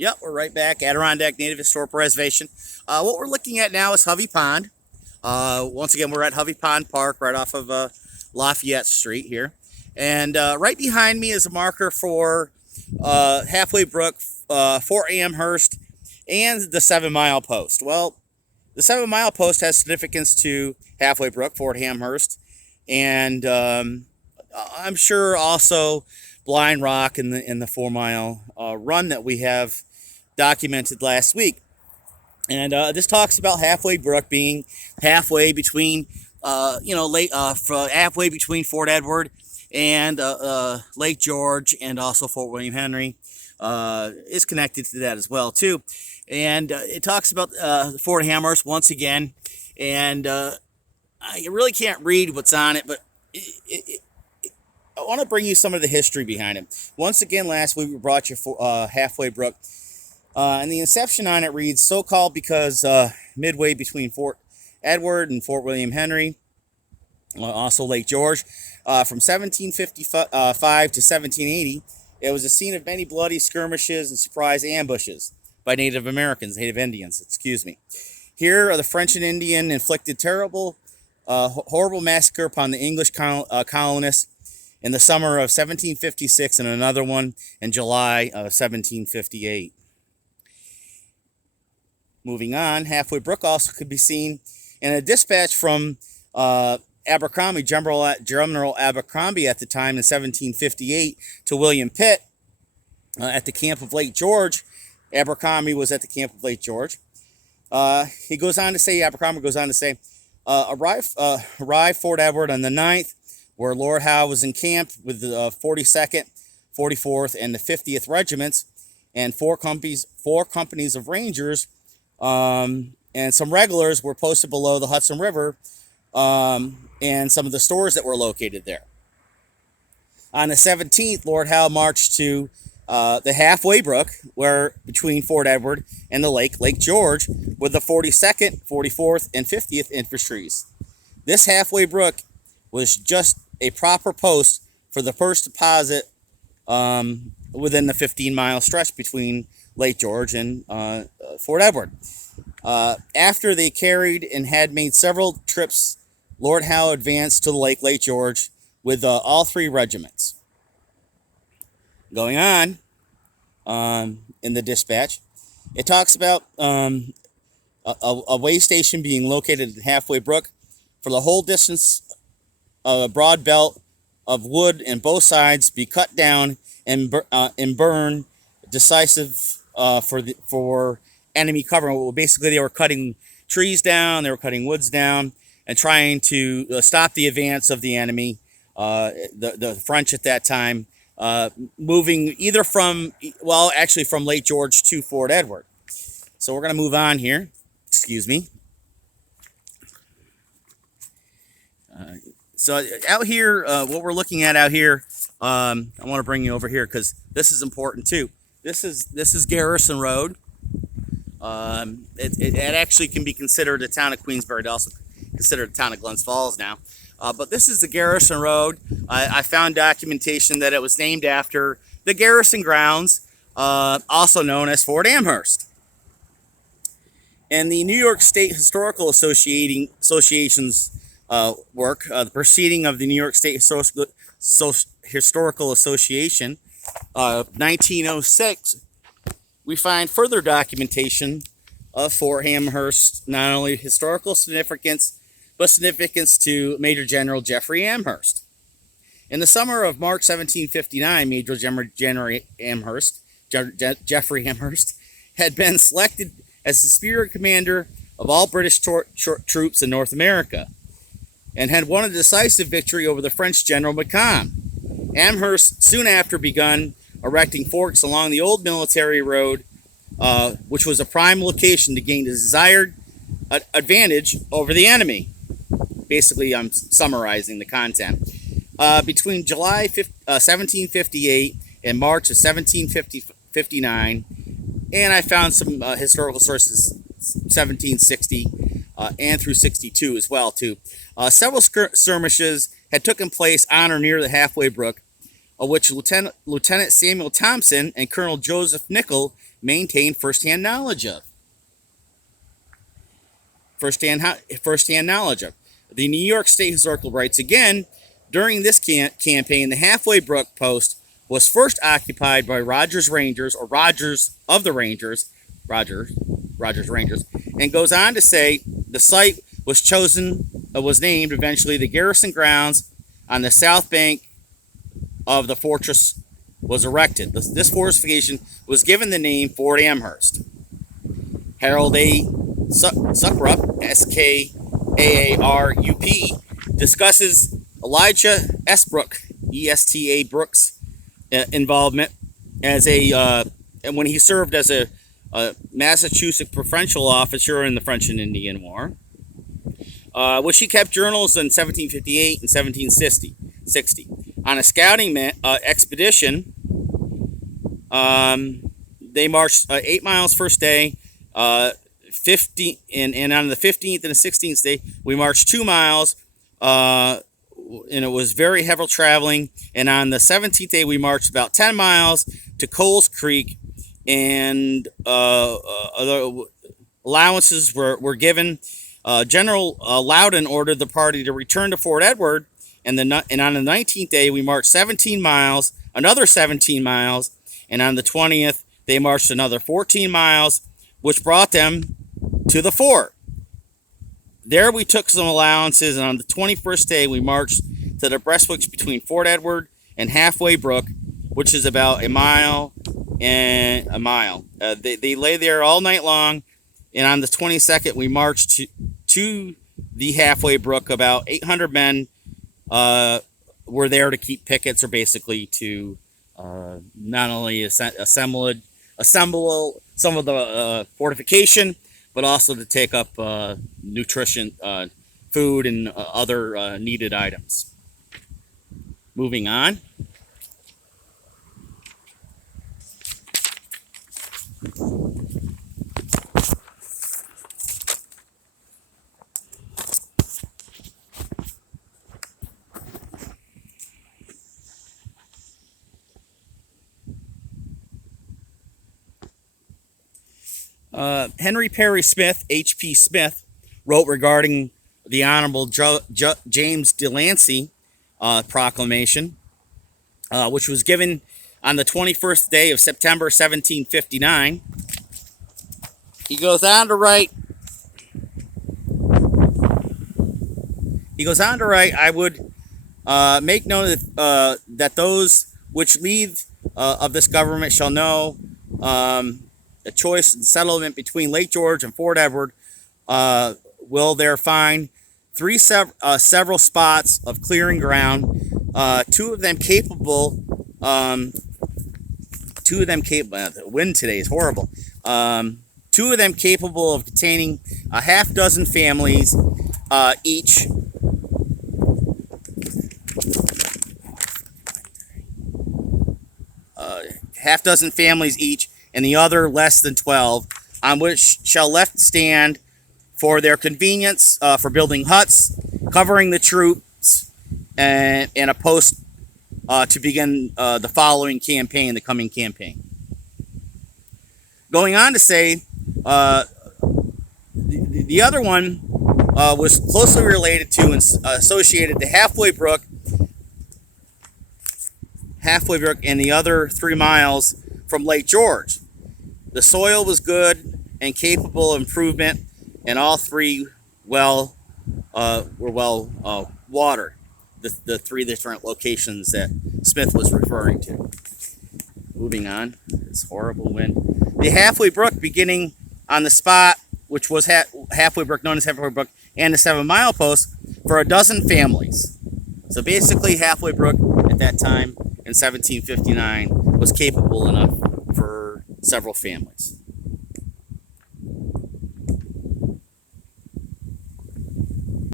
Yep, we're right back. Adirondack Native Historic Reservation. What we're looking at now is Hovey Pond. Once again, we're at Hovey Pond Park, right off of Lafayette Street here. And right behind me is a marker for Halfway Brook, Fort Amherst, and the 7 Mile Post. Well, the 7 Mile Post has significance to Halfway Brook, Fort Amherst, and I'm sure also Blind Rock in the 4 Mile run that we have documented last week. And this talks about Halfway Brook being halfway between, halfway between Fort Edward and Lake George, and also Fort William Henry is connected to that as well too. And it talks about Fort Amherst once again, and I really can't read what's on it, but I want to bring you some of the history behind it. Once again, last week we brought you Halfway Brook. And the inception on it reads, so called because midway between Fort Edward and Fort William Henry, also Lake George, from 1755 to 1780, it was a scene of many bloody skirmishes and surprise ambushes by Native Indians, excuse me. Here, the French and Indian inflicted terrible, horrible massacre upon the English colonists in the summer of 1756, and another one in July of 1758. Moving on, Halfway Brook also could be seen in a dispatch from Abercrombie, General Abercrombie at the time in 1758 to William Pitt at the camp of Lake George. Abercrombie was at the camp of Lake George. Abercrombie goes on to say, arrived Fort Edward on the 9th, where Lord Howe was encamped with the 42nd, 44th, and the 50th regiments, and four companies of Rangers, and some regulars were posted below the Hudson River, and some of the stores that were located there. On the 17th, Lord Howe marched to the Halfway Brook, where between Fort Edward and the Lake George, with the 42nd, 44th, and 50th Infantries. This Halfway Brook was just a proper post for the first deposit within the 15-mile stretch between Lake George and Fort Edward. After they carried and had made several trips, Lord Howe advanced to Lake George with all three regiments. Going on in the dispatch, it talks about a way station being located at Halfway Brook. For the whole distance, a broad belt of wood and both sides be cut down and burn, decisive for enemy cover. Well, basically, they were cutting trees down, they were cutting woods down, and trying to stop the advance of the enemy, the French at that time, moving either from Lake George to Fort Edward. So we're going to move on here. Excuse me. So out here, what we're looking at out here, I want to bring you over here because this is important too. This is Garrison Road. It actually can be considered a town of Queensbury. It's also considered a town of Glens Falls now. But this is the Garrison Road. I found documentation that it was named after the Garrison Grounds, also known as Fort Amherst. And the New York State Historical Association's work, the proceeding of the New York State Historical Association, 1906, we find further documentation of Fort Amherst, not only historical significance, but significance to Major General Jeffrey Amherst. In the summer of March 1759, Major General Amherst, Jeffrey Amherst, had been selected as the superior commander of all British troops in North America, and had won a decisive victory over the French General Macon. Amherst soon after begun erecting forts along the old military road, which was a prime location to gain the desired advantage over the enemy. Basically, I'm summarizing the content. Between July 1758 and March of 1759, and I found some historical sources, 1760 and through 62 as well, too. Several skirmishes had taken place on or near the Halfway Brook, of which Lieutenant Samuel Thompson and Colonel Joseph Nichol maintained firsthand knowledge of. Firsthand knowledge of. The New York State Historical writes again, during this campaign, the Halfway Brook post was first occupied by Rogers Rangers, or Rogers of the Rangers, Rogers Rangers, and goes on to say the site was named eventually the garrison grounds on the south bank of the fortress was erected. This fortification was given the name Fort Amherst. Harold A. Sukarup, Skaarup, discusses Elijah S. Brooks, ESTA Brooks' involvement as when he served as a Massachusetts provincial officer in the French and Indian War, which he kept journals in 1758 and 1760. On a scouting expedition, they marched 8 miles first day, 50, and on the 15th and the 16th day, we marched 2 miles, and it was very heavy traveling. And on the 17th day, we marched about 10 miles to Coles Creek, and other allowances were given. General Loudon ordered the party to return to Fort Edward, and on the 19th day, we marched 17 miles, another 17 miles, and on the 20th, they marched another 14 miles, which brought them to the fort. There we took some allowances, and on the 21st day, we marched to the breastworks between Fort Edward and Halfway Brook, which is about a mile. They lay there all night long, and on the 22nd, we marched to the Halfway Brook. About 800 men were there to keep pickets, or basically to not only assemble some of the fortification, but also to take up nutrition, food, and other needed items. Moving on. Henry Perry Smith, H.P. Smith, wrote regarding the Honorable James Delancey proclamation, which was given on the 21st day of September 1759. He goes on to write, I would make known that those which leave of this government shall know the choice and settlement between Lake George and Fort Edward will there find several spots of clearing ground, two of them capable. The wind today is horrible. Two of them capable of containing a half dozen families each. Half dozen families each, and the other less than 12, on which shall left stand for their convenience, for building huts, covering the troops, and a post to begin the following campaign, the coming campaign. Going on to say, the other one was closely related to and associated to Halfway Brook, and the other 3 miles from Lake George. The soil was good and capable of improvement, and all three were well watered. The 3 different locations that Smith was referring to. Moving on, this horrible wind. The Halfway Brook, beginning on the spot, which was Halfway Brook, known as Halfway Brook, and the 7 Mile Post, for a dozen families. So basically, Halfway Brook at that time in 1759 was capable enough for several families.